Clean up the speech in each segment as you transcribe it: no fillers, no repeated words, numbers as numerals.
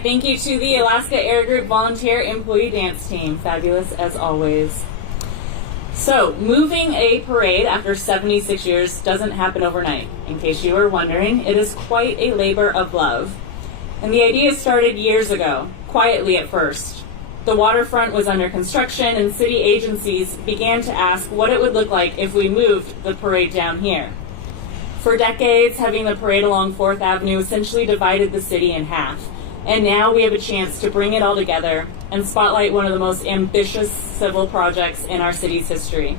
right, thank you to the Alaska Air Group Volunteer Employee Dance Team. Fabulous as always. So, moving a parade after 76 years doesn't happen overnight. In case you were wondering, it is quite a labor of love. And the idea started years ago, quietly at first. The waterfront was under construction and city agencies began to ask what it would look like if we moved the parade down here. For decades, having the parade along 4th Avenue essentially divided the city in half. And now we have a chance to bring it all together and spotlight one of the most ambitious civil projects in our city's history.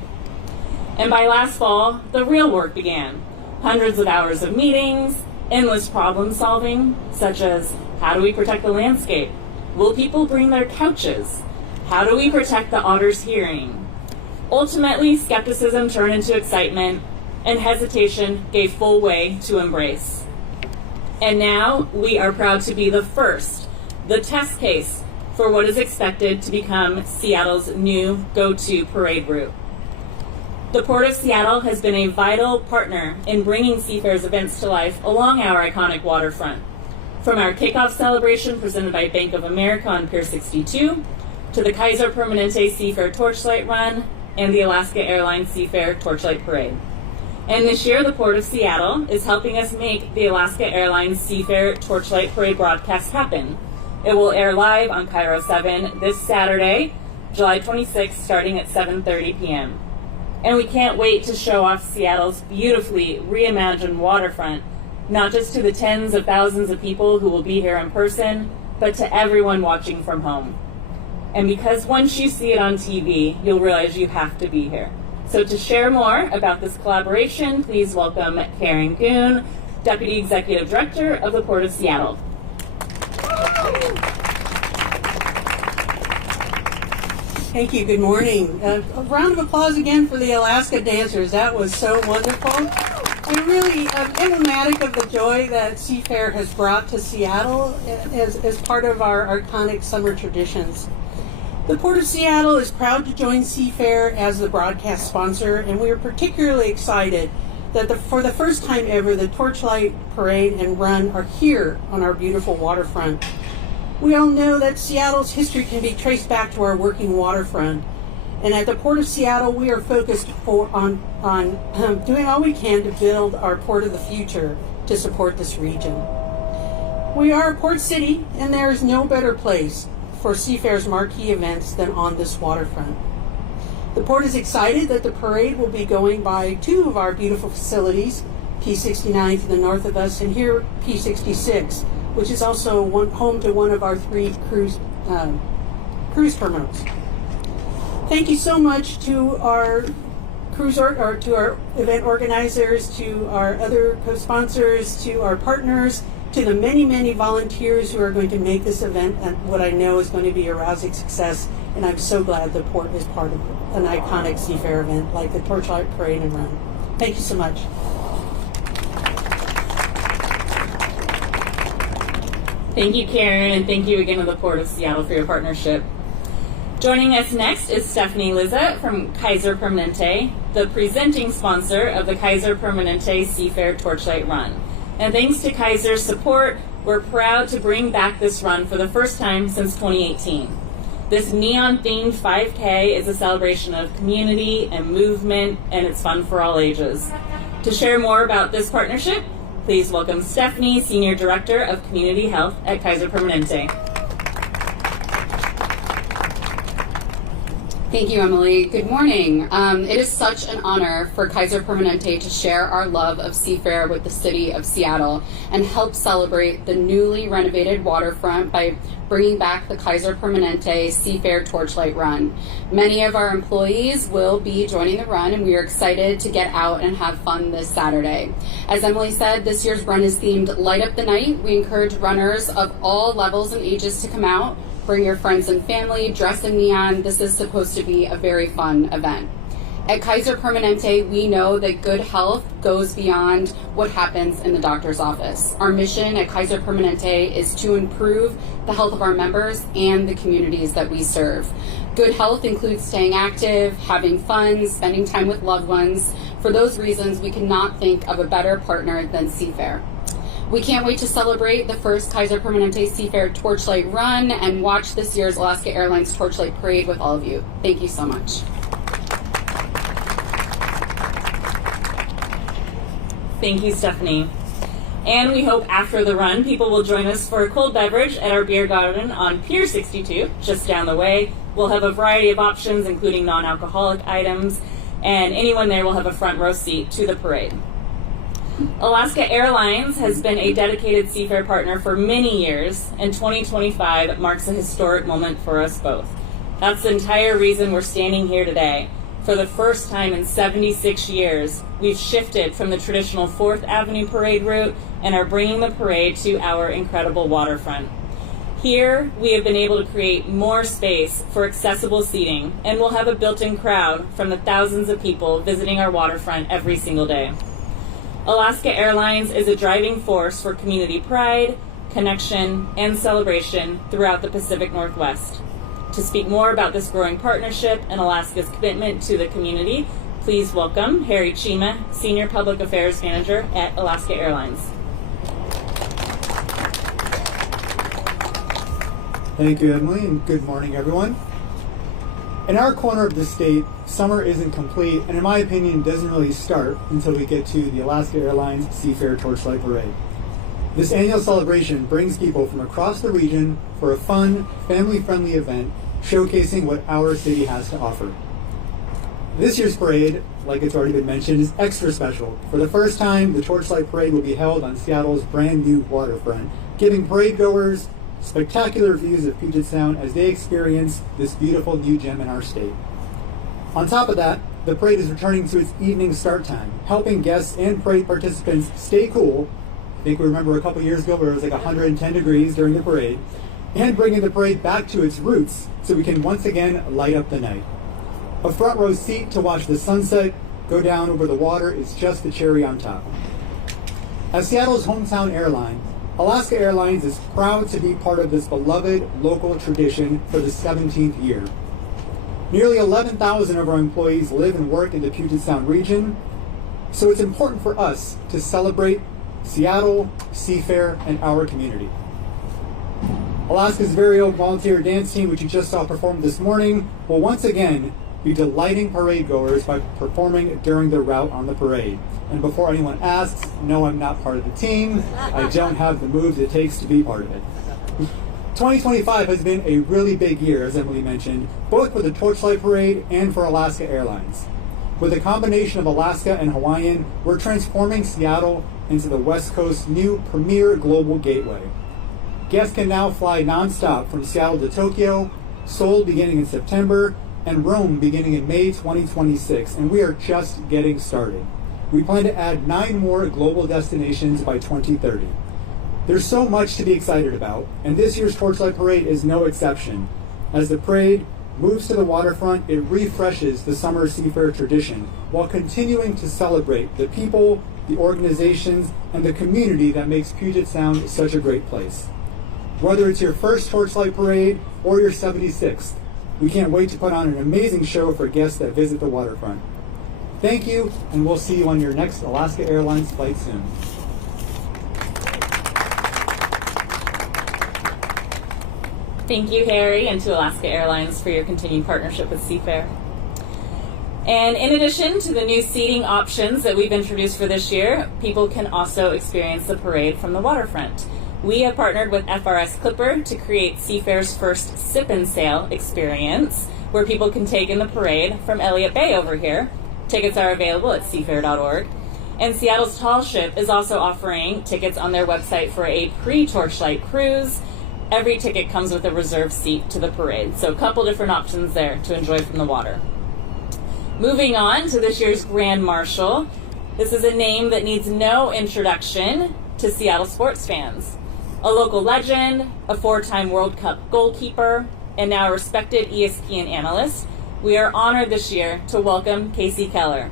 And by last fall, the real work began. Hundreds of hours of meetings, endless problem solving, such as how do we protect the landscape? Will people bring their couches? How do we protect the otter's hearing? Ultimately, skepticism turned into excitement, and hesitation gave full way to embrace. And now we are proud to be the first, the test case for what is expected to become Seattle's new go-to parade route. The Port of Seattle has been a vital partner in bringing Seafair's events to life along our iconic waterfront. From our kickoff celebration presented by Bank of America on Pier 62, to the Kaiser Permanente Seafair Torchlight Run, and the Alaska Airlines Seafair Torchlight Parade. And this year, the Port of Seattle is helping us make the Alaska Airlines Seafair Torchlight Parade broadcast happen. It will air live on Cairo 7 this Saturday, July 26th, starting at 7:30 p.m. And we can't wait to show off Seattle's beautifully reimagined waterfront, not just to the tens of thousands of people who will be here in person, but to everyone watching from home. And because once you see it on TV, you'll realize you have to be here. So to share more about this collaboration, please welcome Karen Goon, Deputy Executive Director of the Port of Seattle. Thank you. Good morning. A round of applause again for the Alaska dancers. That was so wonderful. And really emblematic of the joy that Seafair has brought to Seattle as part of our iconic summer traditions. The Port of Seattle is proud to join Seafair as the broadcast sponsor, and we are particularly excited that for the first time ever, the Torchlight Parade and Run are here on our beautiful waterfront. We all know that Seattle's history can be traced back to our working waterfront, and at the Port of Seattle, we are focused on doing all we can to build our port of the future to support this region. We are a port city, and there is no better place for Seafair's marquee events than on this waterfront. The port is excited that the parade will be going by two of our beautiful facilities, P69 to the north of us, and here P66, which is also home to one of our 3 cruise terminals. Thank you so much to our to our event organizers, to our other co-sponsors, to our partners, to the many, many volunteers who are going to make this event what I know is going to be a rousing success. And I'm so glad the port is part of an iconic Seafair event like the Torchlight Parade and Run. Thank you so much. Thank you, Karen, and thank you again to the Port of Seattle for your partnership. Joining us next is Stephanie Liza from Kaiser Permanente, the presenting sponsor of the Kaiser Permanente Seafair Torchlight Run. And thanks to Kaiser's support, we're proud to bring back this run for the first time since 2018. This neon-themed 5K is a celebration of community and movement, and it's fun for all ages. To share more about this partnership, please welcome Stephanie, Senior Director of Community Health at Kaiser Permanente. Thank you, Emily. Good morning. It is such an honor for Kaiser Permanente to share our love of Seafair with the city of Seattle and help celebrate the newly renovated waterfront by bringing back the Kaiser Permanente Seafair Torchlight Run. Many of our employees will be joining the run, and we are excited to get out and have fun this Saturday. As Emily said, this year's run is themed Light Up the Night. We encourage runners of all levels and ages to come out. Bring your friends and family, dress in neon. This is supposed to be a very fun event. At Kaiser Permanente, we know that good health goes beyond what happens in the doctor's office. Our mission at Kaiser Permanente is to improve the health of our members and the communities that we serve. Good health includes staying active, having fun, spending time with loved ones. For those reasons, we cannot think of a better partner than Seafair. We can't wait to celebrate the first Kaiser Permanente Seafair Torchlight Run and watch this year's Alaska Airlines Torchlight Parade with all of you. Thank you so much. Thank you, Stephanie. And we hope after the run, people will join us for a cold beverage at our beer garden on Pier 62, just down the way. We'll have a variety of options, including non-alcoholic items, and anyone there will have a front row seat to the parade. Alaska Airlines has been a dedicated Seafair partner for many years, and 2025 marks a historic moment for us both. That's the entire reason we're standing here today. For the first time in 76 years, we've shifted from the traditional 4th Avenue parade route and are bringing the parade to our incredible waterfront. Here, we have been able to create more space for accessible seating, and we'll have a built-in crowd from the thousands of people visiting our waterfront every single day. Alaska Airlines is a driving force for community pride, connection, and celebration throughout the Pacific Northwest. To speak more about this growing partnership and Alaska's commitment to the community, please welcome Harry Chima, Senior Public Affairs Manager at Alaska Airlines. Thank you, Emily, and good morning, everyone. In our corner of the state, summer isn't complete, and in my opinion, doesn't really start until we get to the Alaska Airlines Seafair Torchlight Parade. This annual celebration brings people from across the region for a fun, family-friendly event showcasing what our city has to offer. This year's parade, like it's already been mentioned, is extra special. For the first time, the Torchlight Parade will be held on Seattle's brand new waterfront, giving parade goers spectacular views of Puget Sound as they experience this beautiful new gem in our state. On top of that, the parade is returning to its evening start time, helping guests and parade participants stay cool. I think we remember a couple years ago where it was like 110 degrees during the parade, and bringing the parade back to its roots so we can once again light up the night. A front row seat to watch the sunset go down over the water is just the cherry on top. As Seattle's hometown airline, Alaska Airlines is proud to be part of this beloved local tradition for the 17th year. Nearly 11,000 of our employees live and work in the Puget Sound region, so it's important for us to celebrate Seattle, Seafair, and our community. Alaska's very own volunteer dance team, which you just saw perform this morning, will once again be delighting parade goers by performing during their route on the parade. And before anyone asks, no, I'm not part of the team. I don't have the moves it takes to be part of it. 2025 has been a really big year, as Emily mentioned, both for the Torchlight Parade and for Alaska Airlines. With a combination of Alaska and Hawaiian, we're transforming Seattle into the West Coast's new premier global gateway. Guests can now fly nonstop from Seattle to Tokyo, Seoul beginning in September, and Rome beginning in May 2026, and we are just getting started. We plan to add 9 more global destinations by 2030. There's so much to be excited about, and this year's Torchlight Parade is no exception. As the parade moves to the waterfront, it refreshes the summer seafair tradition while continuing to celebrate the people, the organizations, and the community that makes Puget Sound such a great place. Whether it's your first Torchlight Parade or your 76th, we can't wait to put on an amazing show for guests that visit the waterfront. Thank you, and we'll see you on your next Alaska Airlines flight soon. Thank you, Harry, and to Alaska Airlines for your continued partnership with Seafair. And in addition to the new seating options that we've introduced for this year, people can also experience the parade from the waterfront. We have partnered with FRS Clipper to create Seafair's first Sip and Sail experience, where people can take in the parade from Elliott Bay over here. Tickets are available at seafair.org. And Seattle's Tall Ship is also offering tickets on their website for a pre-torchlight cruise. Every ticket comes with a reserved seat to the parade, so a couple different options there to enjoy from the water. Moving on to this year's Grand Marshal. This is a name that needs no introduction to Seattle sports fans. A local legend, a 4-time World Cup goalkeeper, and now a respected ESPN analyst, we are honored this year to welcome Casey Keller.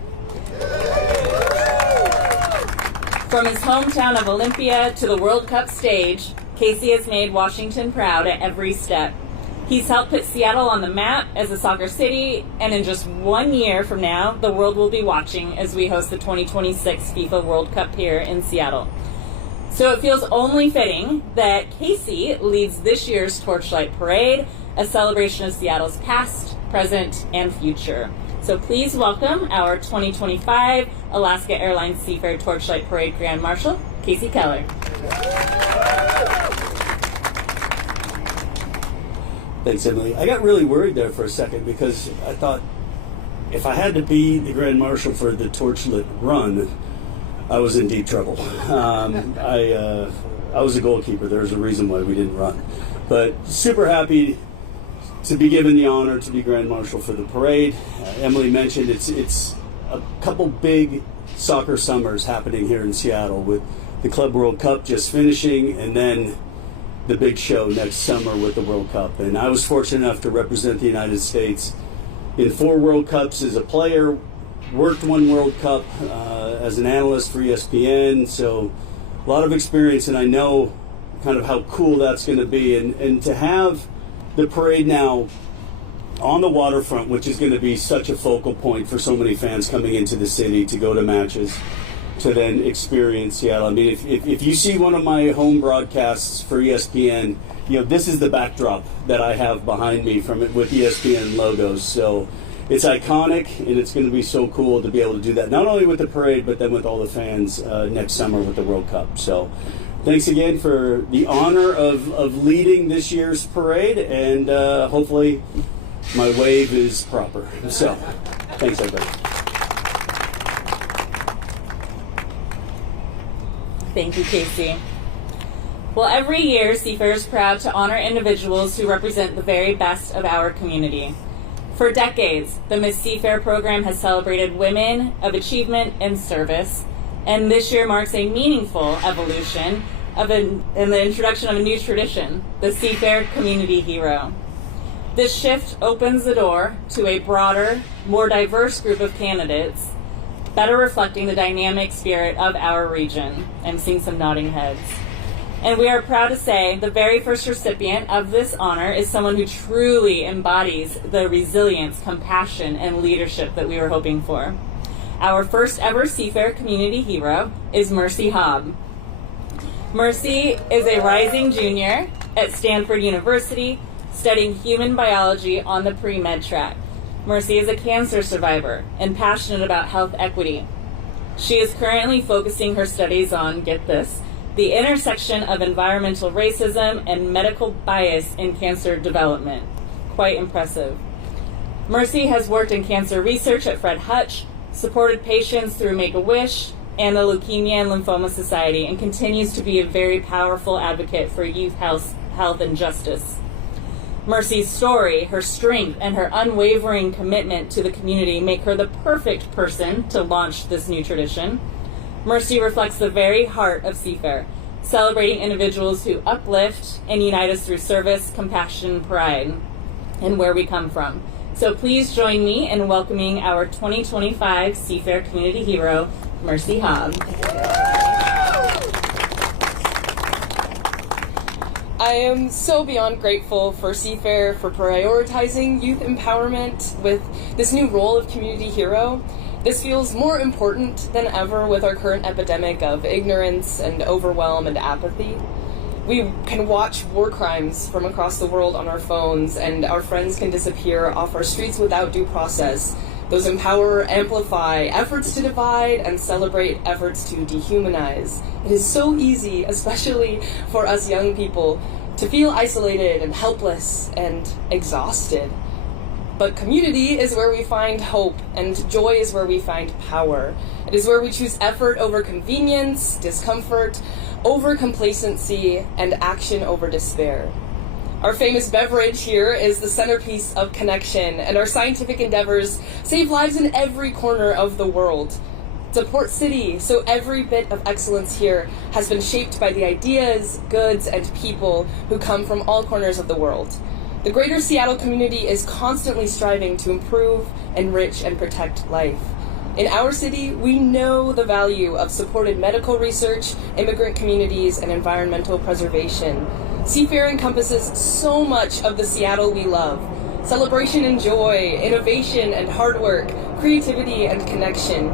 From his hometown of Olympia to the World Cup stage, Casey has made Washington proud at every step. He's helped put Seattle on the map as a soccer city, and in just 1 year from now, the world will be watching as we host the 2026 FIFA World Cup here in Seattle. So it feels only fitting that Casey leads this year's Torchlight Parade, a celebration of Seattle's past, present, and future. So please welcome our 2025 Alaska Airlines Seafair Torchlight Parade Grand Marshal, Casey Keller. Thanks, Emily. I got really worried there for a second because I thought if I had to be the Grand Marshal for the Torchlight Run, I was in deep trouble. I was a goalkeeper. There's a reason why we didn't run. But super happy to be given the honor to be Grand Marshal for the parade. Emily mentioned it's a couple big soccer summers happening here in Seattle, with the Club World Cup just finishing and then the big show next summer with the World Cup. And I was fortunate enough to represent the United States in 4 World Cups as a player, worked 1 World Cup as an analyst for ESPN, so a lot of experience, and I know kind of how cool that's going to be. And to have the parade now on the waterfront, which is going to be such a focal point for so many fans coming into the city to go to matches, to then experience Seattle. I mean, if you see one of my home broadcasts for ESPN, this is the backdrop that I have behind me from it with ESPN logos. So it's iconic, and it's going to be so cool to be able to do that, not only with the parade, but then with all the fans next summer with the World Cup. So thanks again for the honor of leading this year's parade, and hopefully my wave is proper. So thanks, everybody. Thank you, Casey. Well, every year, Seafair is proud to honor individuals who represent the very best of our community. For decades, the Miss Seafair program has celebrated women of achievement and service, and this year marks a meaningful evolution in the introduction of a new tradition, the Seafair Community Hero. This shift opens the door to a broader, more diverse group of candidates, better reflecting the dynamic spirit of our region. I'm seeing some nodding heads. And we are proud to say the very first recipient of this honor is someone who truly embodies the resilience, compassion, and leadership that we were hoping for. Our first ever Seafair Community Hero is Mercy Hobb. Mercy is a rising junior at Stanford University, studying human biology on the pre-med track. Mercy is a cancer survivor and passionate about health equity. She is currently focusing her studies on, get this, the intersection of environmental racism and medical bias in cancer development. Quite impressive. Mercy has worked in cancer research at Fred Hutch, supported patients through Make-A-Wish and the Leukemia and Lymphoma Society, and continues to be a very powerful advocate for youth health and justice. Mercy's story, her strength, and her unwavering commitment to the community make her the perfect person to launch this new tradition. Mercy reflects the very heart of Seafair, celebrating individuals who uplift and unite us through service, compassion, pride, and where we come from. So please join me in welcoming our 2025 Seafair Community Hero, Mercy Hobb. I am so beyond grateful for Seafair for prioritizing youth empowerment with this new role of community hero. This feels more important than ever with our current epidemic of ignorance and overwhelm and apathy. We can watch war crimes from across the world on our phones, and our friends can disappear off our streets without due process. Those empower, amplify efforts to divide, and celebrate efforts to dehumanize. It is so easy, especially for us young people, to feel isolated and helpless and exhausted. But community is where we find hope, and joy is where we find power. It is where we choose effort over convenience, discomfort over complacency, and action over despair. Our famous beverage here is the centerpiece of connection, and our scientific endeavors save lives in every corner of the world. It's a port city, so every bit of excellence here has been shaped by the ideas, goods, and people who come from all corners of the world. The greater Seattle community is constantly striving to improve, enrich, and protect life. In our city, we know the value of supported medical research, immigrant communities, and environmental preservation. Seafair encompasses so much of the Seattle we love. Celebration and joy, innovation and hard work, creativity and connection.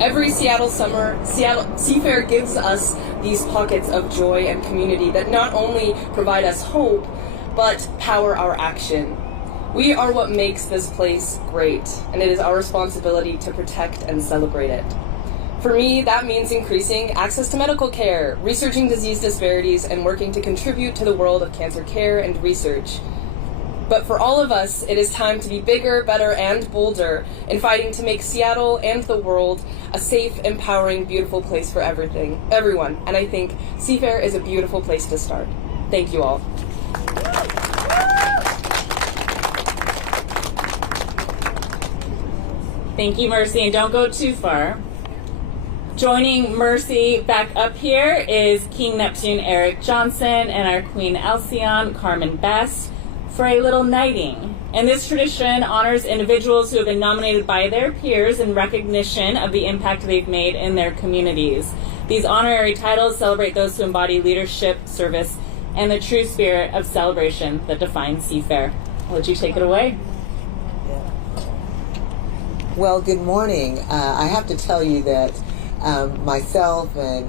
Every Seattle summer, Seafair gives us these pockets of joy and community that not only provide us hope, but power our action. We are what makes this place great, and it is our responsibility to protect and celebrate it. For me, that means increasing access to medical care, researching disease disparities, and working to contribute to the world of cancer care and research. But for all of us, it is time to be bigger, better, and bolder in fighting to make Seattle and the world a safe, empowering, beautiful place for everyone. And I think Seafair is a beautiful place to start. Thank you all. Thank you, Mercy, and don't go too far. Joining Mercy back up here is King Neptune Eric Johnson and our Queen Alcyone Carmen Best for a little knighting. And this tradition honors individuals who have been nominated by their peers in recognition of the impact they've made in their communities. These honorary titles celebrate those who embody leadership, service, and the true spirit of celebration that defines Seafair. I'll let you take it away. Well, good morning. I have to tell you that myself and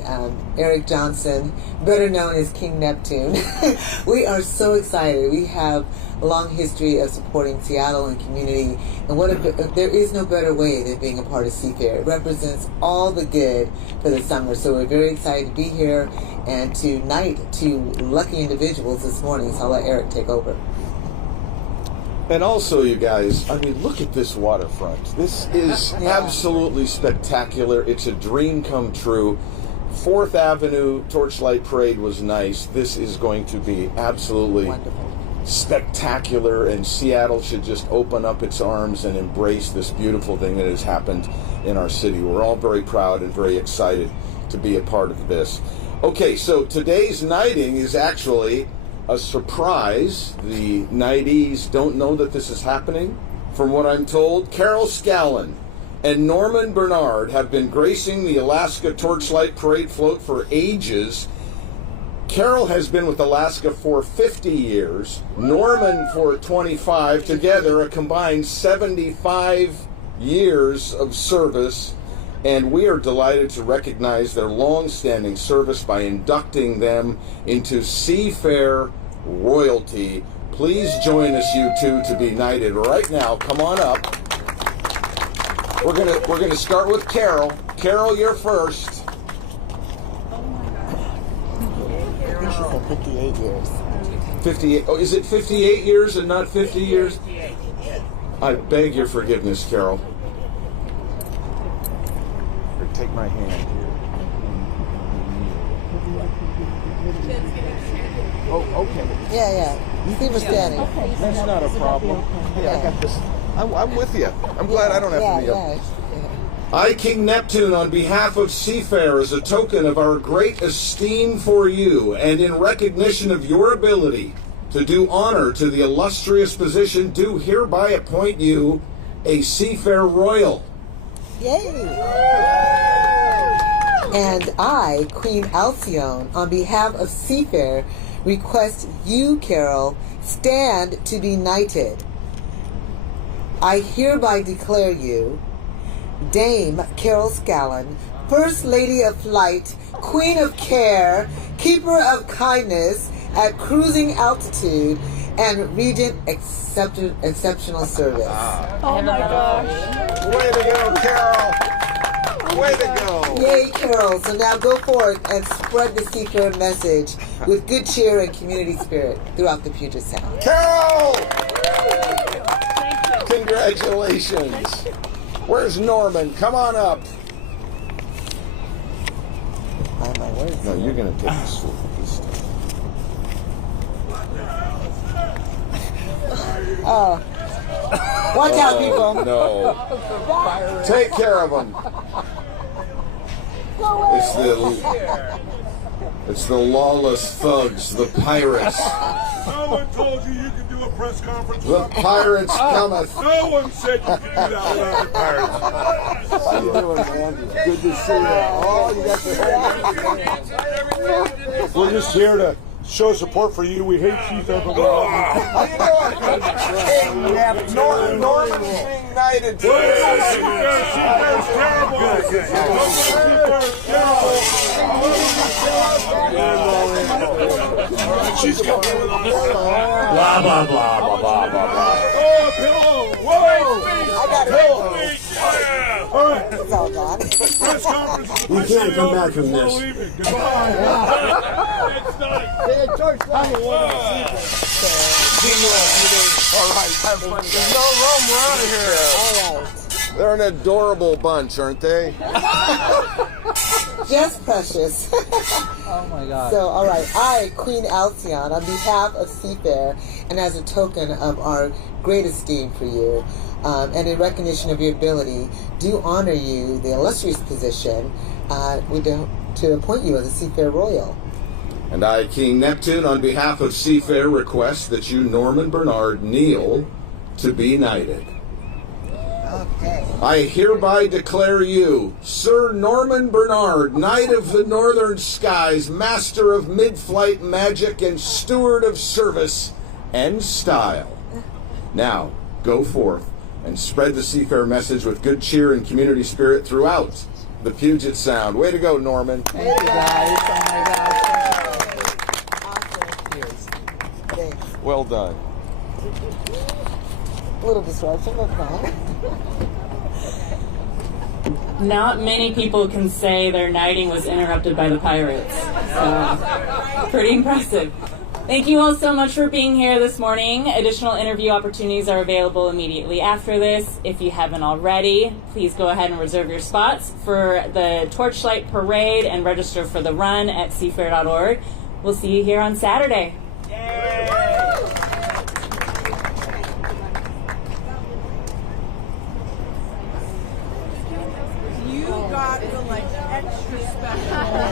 Eric Johnson, better known as King Neptune, we are so excited. We have a long history of supporting Seattle and community, and there is no better way than being a part of Seafair. It represents all the good for the summer, so we're very excited to be here and to knight two lucky individuals this morning, so I'll let Eric take over. And also, you guys, I mean, look at this waterfront. This is absolutely spectacular. It's a dream come true. 4th Avenue Torchlight Parade was nice. This is going to be absolutely Wonderful. Spectacular, and Seattle should just open up its arms and embrace this beautiful thing that has happened in our city. We're all very proud and very excited to be a part of this. Okay, so today's knighting is actually a surprise. The knighties don't know that this is happening. From what I'm told, Carol Scallon and Norman Bernard have been gracing the Alaska Torchlight Parade float for ages. Carol has been with Alaska for 50 years, Norman for 25, together a combined 75 years of service, and we are delighted to recognize their long-standing service by inducting them into Seafair royalty. Please join us, you two, to be knighted right now. Come on up. We're gonna start with Carol. Carol, you're first. 58 years. 58. Oh, is it 58 years and not 50 years? I beg your forgiveness, Carol. Take my hand here. Oh, okay. Yeah. Steve was standing. That's not a problem. Hey, I got this. I'm with you. I'm glad I don't have to be up. I, King Neptune, on behalf of Seafair, as a token of our great esteem for you and in recognition of your ability to do honor to the illustrious position, do hereby appoint you a Seafair Royal. Yay! And I, Queen Alcyone, on behalf of Seafair, request you, Carol, stand to be knighted. I hereby declare you Dame Carol Scallon, First Lady of Flight, Queen of Care, Keeper of Kindness at cruising altitude, and Regent Exceptional Service. Oh my gosh. Way to go, Carol! Way to go! Yay, Carol. So now go forth and spread the Seafair message with good cheer and community spirit throughout the Puget Sound. Carol! Congratulations. Where's Norman? Come on up. No, you're going to take the swoop this time. Oh. Watch out, people. No. Take care of them. It's the lawless thugs, the pirates. No one told you could do a press conference. The pirates cometh. No one said you could do that without the pirates. How you doing, man? Good to see you. Oh, you got your hand. We're just here to show support for you. We hate Seafair, but we love you. How you doing? Norman's being knighted. Seafair's terrible. She's coming with a Blah, blah, blah, blah, blah, blah, blah. Oh, pillow! Whoa! I got it. Yeah! All right. It's all gone. Press conference. We can't come back from this. Goodbye. Next time. All right, have fun. There's no room. We're out of here. All right. They're an adorable bunch, aren't they? Just precious. Oh my God. So, all right, I, Queen Alcyon, on behalf of Seafair, and as a token of our great esteem for you, and in recognition of your ability, do honor you the illustrious position to appoint you as a Seafair Royal. And I, King Neptune, on behalf of Seafair, request that you, Norman Bernard, kneel to be knighted. Okay. I hereby declare you, Sir Norman Bernard, Knight of the Northern Skies, Master of Mid-Flight Magic, and Steward of Service and Style. Now, go forth and spread the Seafair message with good cheer and community spirit throughout the Puget Sound. Way to go, Norman. Thank you guys. Oh my gosh. Thanks. Well done. A little disruption, but fine. Not many people can say their knighting was interrupted by the pirates. So, pretty impressive. Thank you all so much for being here this morning. Additional interview opportunities are available immediately after this. If you haven't already, please go ahead and reserve your spots for the Torchlight Parade and register for the run at seafair.org. We'll see you here on Saturday. You got the extra special.